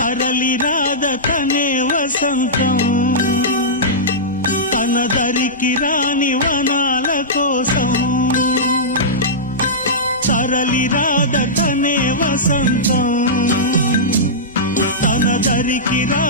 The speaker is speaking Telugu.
తరలి రాదటనే వసంతం తన దరికి రాని వనాల కోసం తరలి రాదటనే వసంతం తన దరికి రా